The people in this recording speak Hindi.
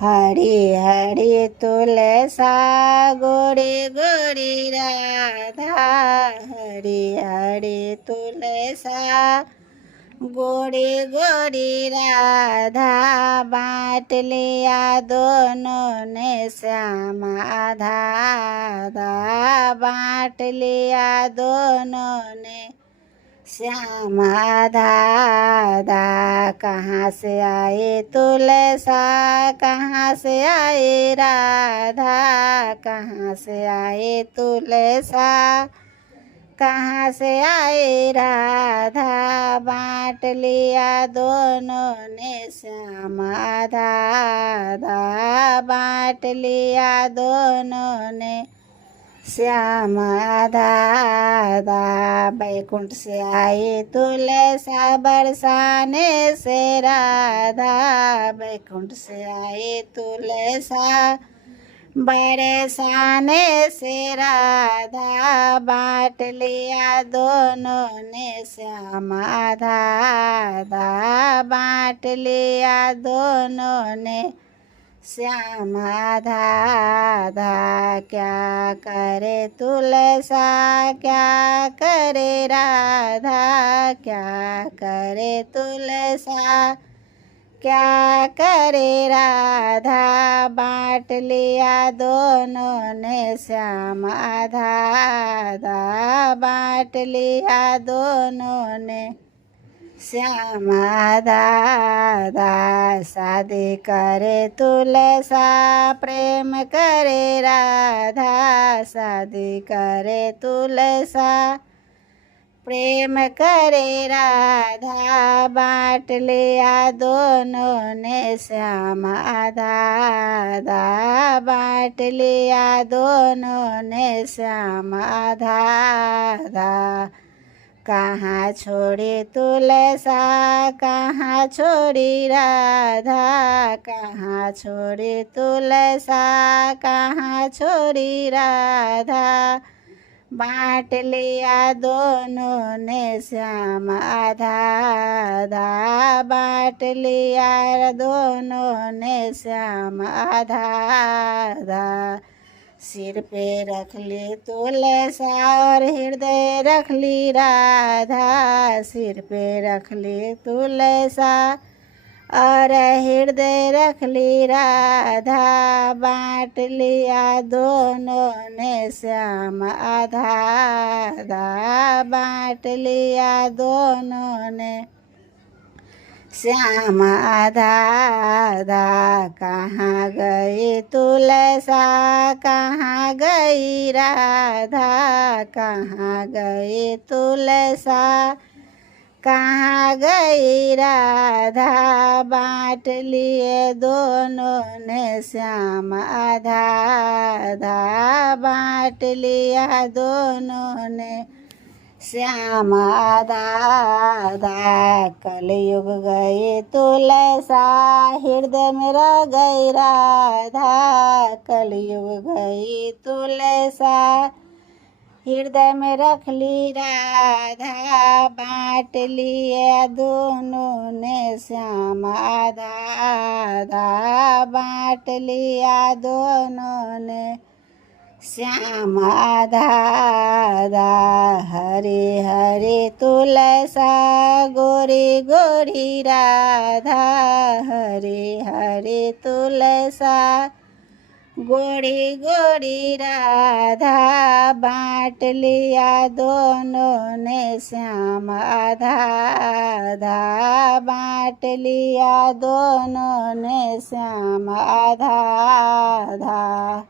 हरी हरी तुलसा गोरी गोरी राधा। हरी हरी तुलसा गोरी गोरी राधा। बाँट लिया दोनों ने श्याम आधा आधा। बाँट लिया दोनों ने श्याम आधा आधा। कहाँ से आए तुलसा कहाँ से आए राधा। कहाँ से आए तुलसा कहाँ से आए राधा। बाँट लिया दोनों ने श्याम आधा आधा। बाँट लिया दोनों ने श्याम आधा आधा। बैकुंठ से आई तुलसा बरसाने से राधा। बैकुंठ से आई तुलसा बरसाने से राधा। बाँट लिया दोनों ने श्याम आधा आधा। बाँट लिया दोनों ने श्याम आधा आधा। क्या करे तुलसा क्या करे राधा। क्या करे तुलसा क्या करे राधा। बाँट लिया दोनों ने श्याम आधा आधा। बाँट लिया दोनों ने श्याम आधा आधा। शादी करे तुलसा प्रेम करे राधा। शादी करे तुलसा प्रेम करे राधा। बाँट लिया दोनों ने श्याम आधा आधा। बाँट लिया दोनों ने श्याम आधा आधा। कहाँ छोड़ी तुलसा कहाँ छोड़ी राधा। कहाँ छोड़ी तुलसा कहाँ छोड़ी राधा। बाँट लिया दोनों ने श्याम आधा आधा। बाँट लिया दोनों ने श्याम आधा आधा। सिर पे रख ली तुलसा और हृदय रख ली राधा। सिर पे रख ली तुलसा और हृदय रख ली राधा। बाँट लिया दोनों ने श्याम आधा आधा। बाँट लिया दोनों ने श्याम आधा आधा। कहाँ गई तुलसा कहाँ गई राधा। कहाँ गई तुलसा कहाँ गई राधा। बाँट लिए दोनों ने श्याम आधा आधा। बाँट लिया दोनों ने श्याम आधा आधा। कलयुग गई तुलसा हृदय में रह गई राधा। कलयुग गई तुलसा हृदय में रख ली राधा। बाँट लिए दोनों ने श्याम आधा आधा। बाँट लिया दोनों ने श्याम आधा आधा। हरी हरी तुलसा गोरी गोरी राधा। हरी हरी तुलसा गोरी गोरी राधा। बाँट लिया दोनों ने श्याम आधा आधा। बाँट लिया दोनों ने श्याम आधा आधा।